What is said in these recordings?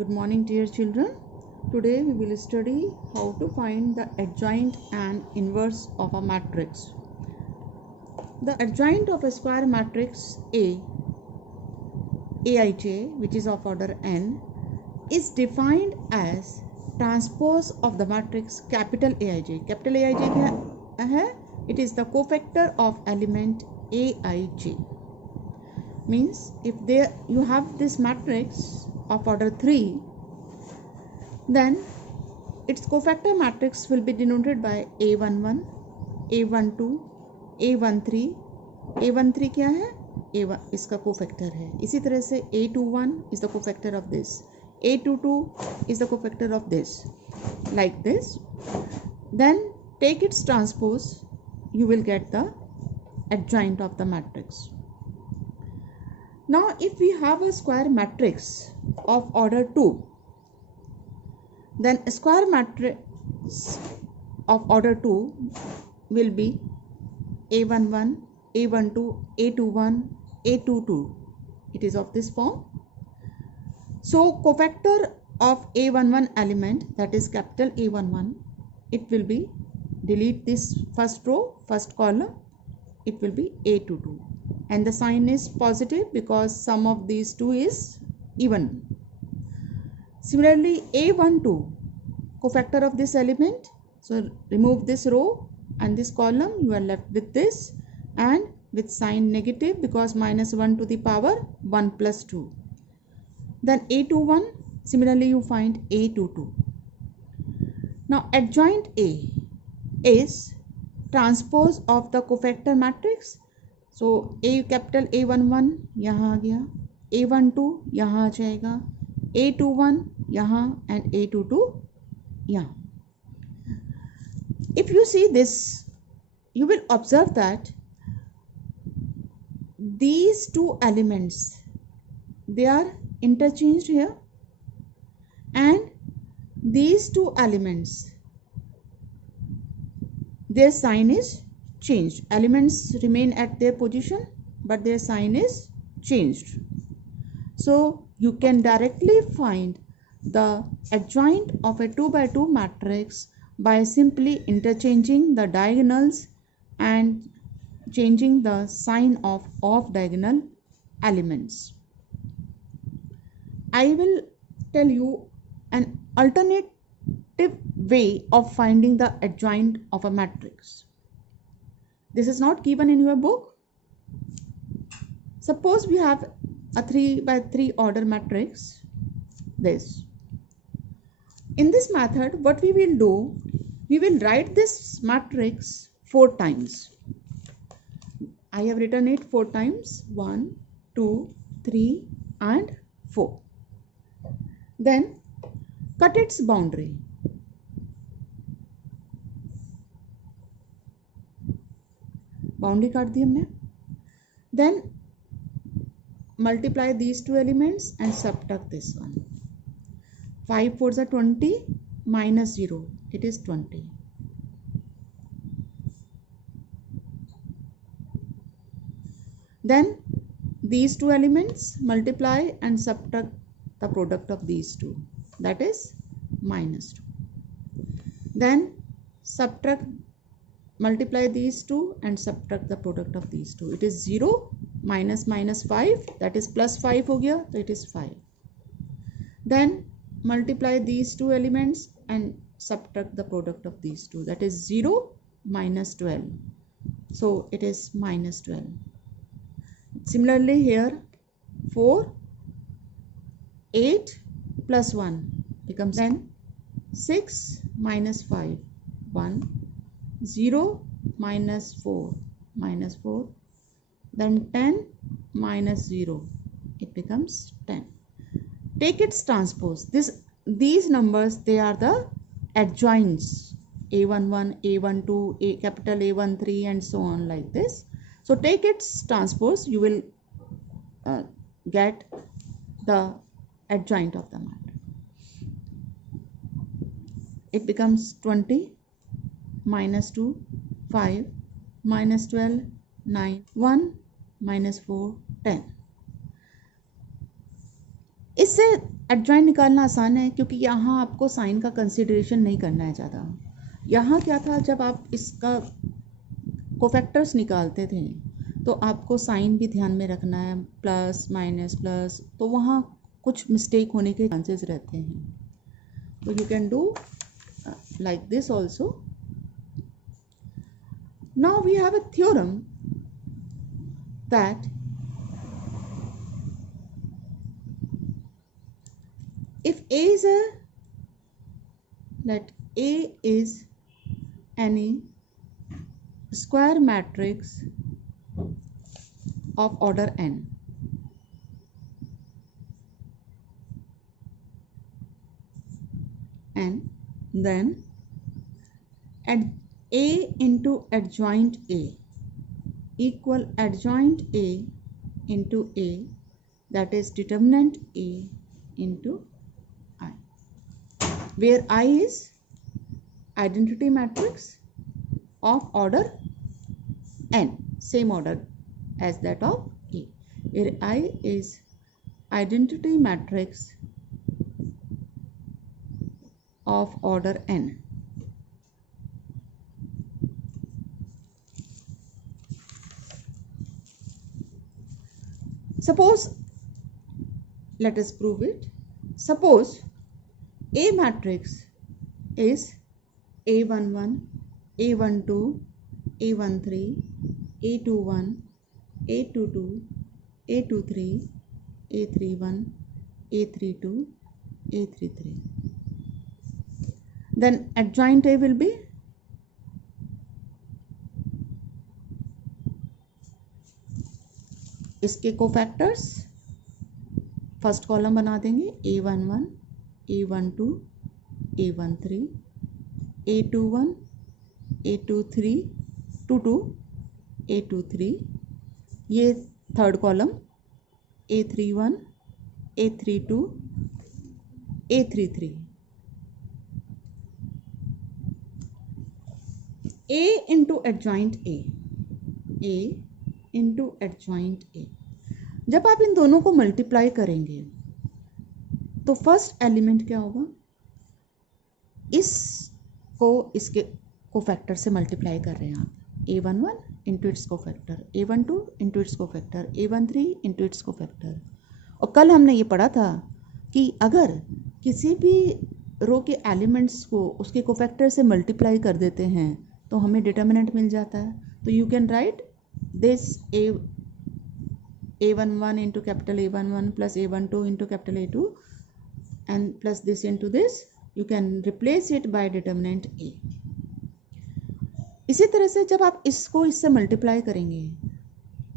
Good morning, dear children. Today we will study how to find the adjoint and inverse of a matrix. The adjoint of a square matrix Aij, which is of order n, is defined as transpose of the matrix capital Aij. Capital Aij क्या है? It is the cofactor of element Aij. Means if you have this matrix of order 3, then its cofactor matrix will be denoted by A11, A12, A13. A13 क्या है? A1 इसका cofactor है. इसी तरह से A21 is the cofactor of this. A22 is the cofactor of this. Like this. Then take its transpose. You will get the adjoint of the matrix. Now if we have a square matrix of order 2, then a square matrix of order 2 will be A11, A12, A21, A22. It is of this form. So cofactor of A11 element, that is capital A11, it will be, delete this first row, first column, it will be A22. And the sign is positive because sum of these two is even. Similarly, A12, cofactor of this element. So remove this row and this column, you are left with this and with sign negative because minus 1 to the power 1 plus 2. Then A21, similarly you find A22. Now adjoint A is transpose of the cofactor matrix. So A capital A11 यहाँ आ गया, A12 यहाँ आ जाएगा, A21 यहाँ and A22 यहाँ. If you see this, you will observe that these two elements, they are interchanged here, and these two elements, their sign is changed. Elements remain at their position, but their sign is changed. So you can directly find the adjoint of a 2 by 2 matrix by simply interchanging the diagonals and changing the sign of off diagonal elements. I will tell you an alternative way of finding the adjoint of a matrix. This is not given in your book. Suppose we have a 3 by 3 order matrix, this. In this method, what we will do, we will write this matrix 4 times. I have written it 4 times, 1, 2, 3 and 4. Then cut its boundary. Boundary काट दी हमने. Then multiply these two elements and subtract this one. 5 4s are 20 minus 0. It is 20. Then these two elements multiply and subtract the product of these two. That is minus 2. Then multiply these two and subtract the product of these two. It is 0 minus 5, that is plus 5 हो गया, so it is 5. Then multiply these two elements and subtract the product of these two, that is 0 minus 12, so it is minus 12. Similarly here 4, 8 plus 1 becomes 10, 6 minus 5, 1, 0 minus 4, minus 4, then 10 minus 0, it becomes 10. Take its transpose. These numbers, they are the adjoints, A11, A12, capital A13 and so on like this. So take its transpose, you will get the adjoint of the matrix. It becomes 20 minus 2, 5 minus 12, 9, 1 minus 4, 10. इससे adjoint निकालना आसान है क्योंकि यहाँ आपको sign का consideration नहीं करना है ज़्यादा। यहाँ क्या था, जब आप इसका कोफैक्टर्स निकालते थे तो आपको साइन भी ध्यान में रखना है, प्लस माइनस प्लस, तो वहाँ कुछ मिस्टेक होने के चांसेस रहते हैं। तो you can do like this also. Now we have a theorem that if A is let A is any square matrix of order n, and then add A into adjoint A equal adjoint A into A, that is determinant A into I, where I is identity matrix of order n, same order as that of A, where I is identity matrix of order n. Suppose, let us prove it. Suppose A matrix is A11, A12, A13, A21, A22, A23, A31, A32, A33. Then adjoint A will be इसके cofactors, first column बना देंगे A11, A12, A13, A21, A23, 22, A23, ये third column A31, A32, A33, A into adjoint A into adjoint A। जब आप इन दोनों को multiply करेंगे तो फर्स्ट एलिमेंट क्या होगा, इसको इसके कोफैक्टर से मल्टीप्लाई कर रहे हैं आप, A11 into its cofactor, A12 into its cofactor, A13 into its cofactor. और कल हमने ये पढ़ा था कि अगर किसी भी रो के एलिमेंट्स को उसके कोफैक्टर से मल्टीप्लाई कर देते हैं तो हमें डिटर्मिनेंट मिल जाता है। तो you can write this A11 into capital A11 plus A12 into capital A2 and plus this into this, you can replace it by determinant A। इसी तरह से जब आप इसको इससे मल्टीप्लाई करेंगे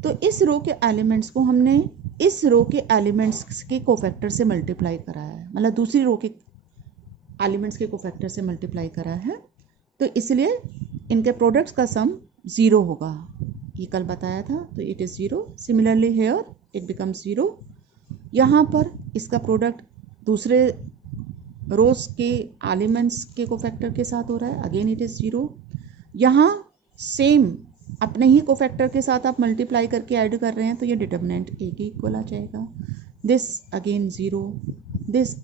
तो इस रो के एलिमेंट्स को हमने इस रो के एलिमेंट्स के कोफैक्टर से मल्टीप्लाई करा है, मतलब दूसरी रो के एलिमेंट्स के कोफैक्टर से मल्टीप्लाई करा है, तो इसलिए इनके प्रोडक्ट्स का सम 0 होगा, ये कल बताया था। तो it is 0। Similarly here it becomes 0। यहाँ पर इसका प्रोडक्ट दूसरे रोज के एलिमेंट्स के कोफैक्टर के साथ हो रहा है, अगेन इट इज़ 0। यहाँ सेम अपने ही कोफैक्टर के साथ आप मल्टीप्लाई करके ऐड कर रहे हैं तो ये डिटर्मिनेंट ए के इक्वल आ जाएगा। This again 0, this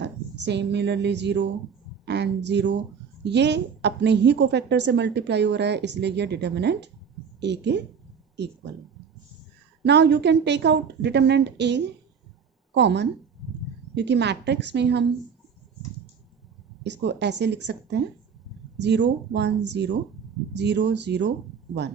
similarly 0 and 0, ये अपने ही कोफैक्टर से मल्टीप्लाई हो रहा है इसलिए ये डिटर्मिनेंट ए के equal. Now you can take out determinant A common, क्योंकि मैट्रिक्स में हम इसको ऐसे लिख सकते हैं 0 1 0 0 0 1,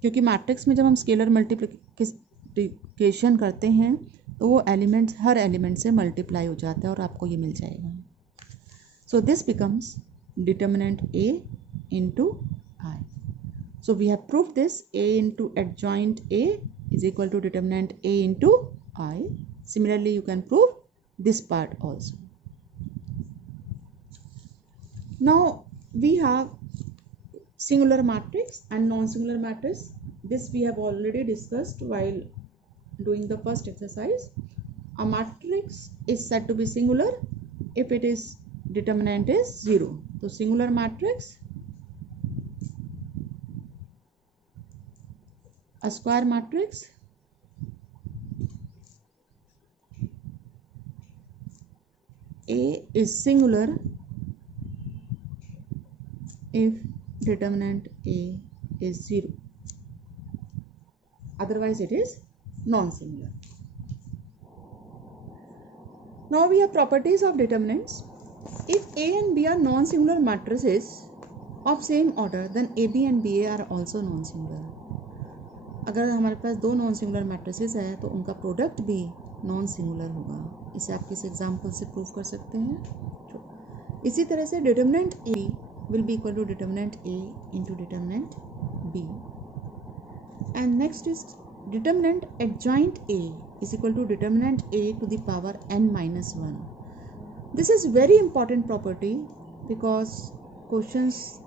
क्योंकि मैट्रिक्स में जब हम स्केलर मल्टीप्लिकेशन करते हैं तो वो एलिमेंट्स हर एलिमेंट से मल्टीप्लाई हो जाता है और आपको ये मिल जाएगा। So this becomes determinant A into I. So we have proved this, A into adjoint A is equal to determinant A into I. Similarly, you can prove this part also. Now we have singular matrix and non-singular matrix. This we have already discussed while doing the first exercise. A matrix is said to be singular if it is determinant is 0. So singular matrix, a square matrix A is singular if determinant A is 0. Otherwise it is non-singular. Now we have properties of determinants. If A and B are non-singular matrices of same order, then AB and BA are also non-singular. अगर हमारे पास दो non-singular matrices है तो उनका product भी non-singular होगा. इसे आप किस एग्जाम्पल से प्रूव कर सकते हैं? इसी तरह से determinant A will be equal to determinant A into determinant B. And next is determinant adjoint A is equal to determinant A to the power n minus 1. This is very important property because questions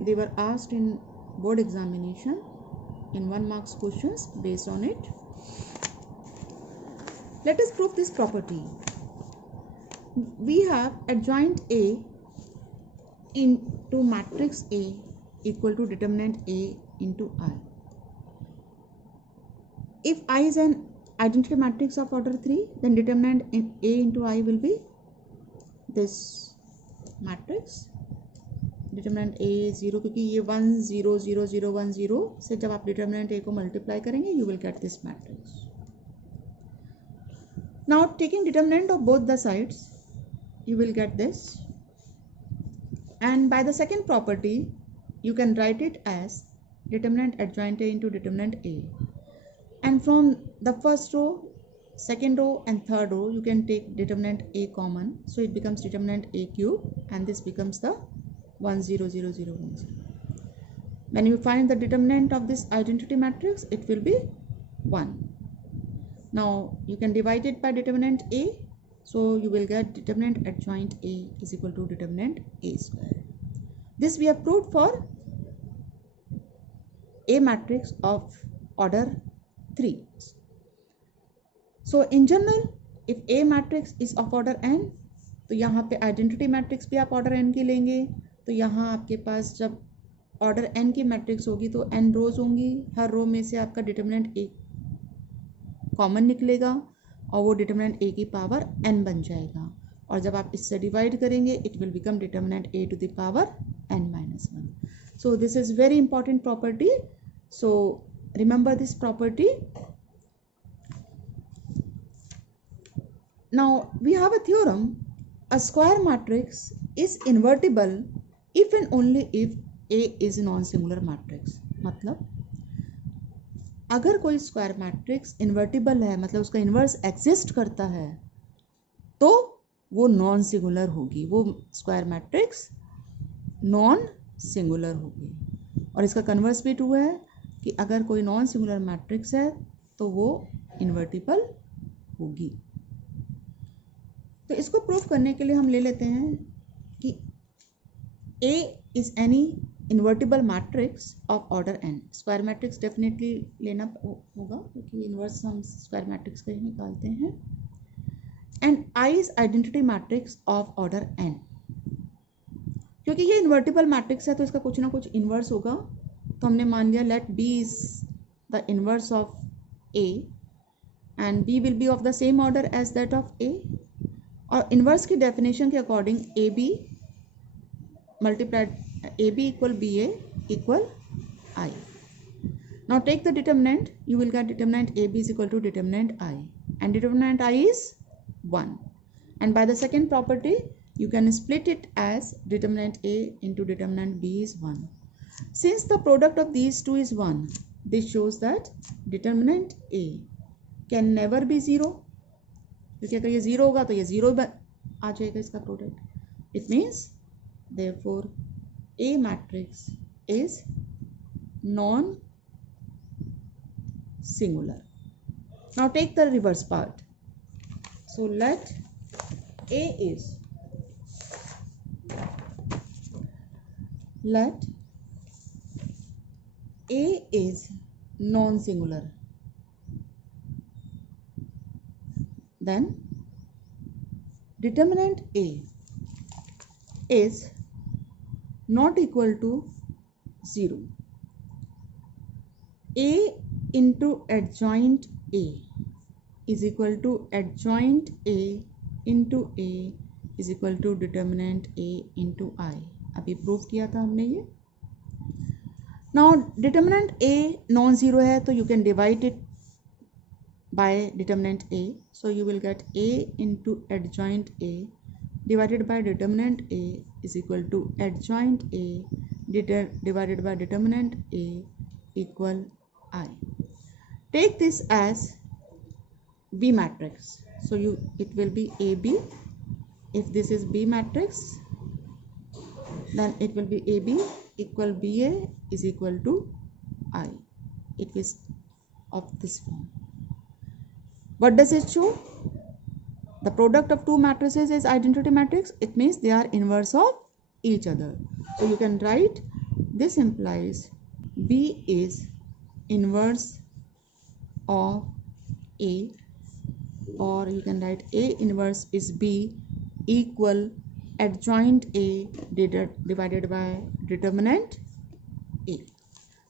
they were asked in board examination in 1 marks questions based on it. Let us prove this property. We have adjoint A into matrix A equal to determinant A into I. If I is an identity matrix of order 3, then determinant A into I will be this matrix. Determinant A 0 क्योंकि ये 1 0 0 0 1 0 से जब आप determinant A को multiply करेंगे you will get this matrix. Now taking determinant of both the sides you will get this, and by the second property you can write it as determinant adjoint A into determinant A, and from the first row, second row and third row you can take determinant A common, so it becomes determinant A cube and this becomes the 1 0 0 0 1 0. When you find the determinant of this identity matrix it will be 1. Now you can divide it by determinant A, so you will get determinant adjoint A is equal to determinant A square. This we have proved for A matrix of order 3. So in general if A matrix is of order n, तो यहाँ पे identity matrix भी आप order n की लेंगे, तो यहाँ आपके पास जब ऑर्डर n की मैट्रिक्स होगी तो n रोज होंगी, हर रो में से आपका डिटर्मिनेंट A कॉमन निकलेगा और वो डिटर्मिनेंट A की पावर n बन जाएगा, और जब आप इससे डिवाइड करेंगे it will become determinant A to the power n minus 1. So this is very important property, so remember this property. Now we have a theorem, a square matrix is invertible if and only if A is a non-singular matrix. मतलब अगर कोई square matrix invertible है, मतलब उसका inverse exist करता है, तो वो नॉन सिंगुलर होगी, वो स्क्वायर मैट्रिक्स नॉन सिंगुलर होगी. और इसका कन्वर्स भी ट्रू है कि अगर कोई नॉन सिंगुलर मैट्रिक्स है तो वो इन्वर्टिबल होगी. तो इसको प्रूव करने के लिए हम ले लेते हैं कि A is any invertible matrix of order n. Square matrix definitely लेना होगा क्योंकि इन्वर्स हम स्क्वायर मैट्रिक्स का ही निकालते हैं. And I is identity matrix of order n. क्योंकि ये इन्वर्टिबल मैट्रिक्स है तो इसका कुछ ना कुछ इन्वर्स होगा, तो हमने मान लिया let B is the inverse of A and B will be of the same order as that of A. और इन्वर्स की डेफिनेशन के according A B multiplied A B equal B A equal I. Now take the determinant, you will get determinant A B is equal to determinant I, and determinant I is 1. And by the second property you can split it as determinant A into determinant B is 1. Since the product of these two is 1, this shows that determinant A can never be 0. क्योंकि अगर ये 0 होगा तो ये 0 आ जाएगा इसका product. It means therefore A matrix is non singular. Now take the reverse part. So let A is non-singular, then determinant A is not equal to 0. A into adjoint A is equal to adjoint A into A is equal to determinant A into I. अभी prove किया था हमने ये. Now determinant A non zero है तो you can divide it by determinant A. So you will get A into adjoint A divided by determinant A is equal to adjoint A divided by determinant A equal I. Take this as B matrix. So it will be AB. If this is B matrix, then it will be AB equal BA is equal to I. It is of this form. What does it show? The product of two matrices is identity matrix. It means they are inverse of each other. So you can write this implies B is inverse of A, or you can write A inverse is B equal adjoint A divided by determinant A.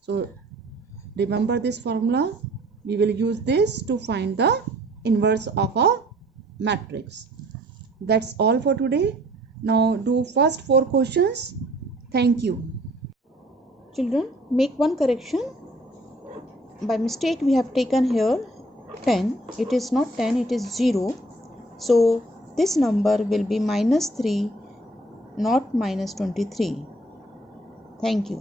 So remember this formula. We will use this to find the inverse of a matrix. That's all for today. Now do first 4 questions. Thank you. Children, make one correction. By mistake we have taken here 10. It is not 10, it is 0. So this number will be -3, not -23. Thank you.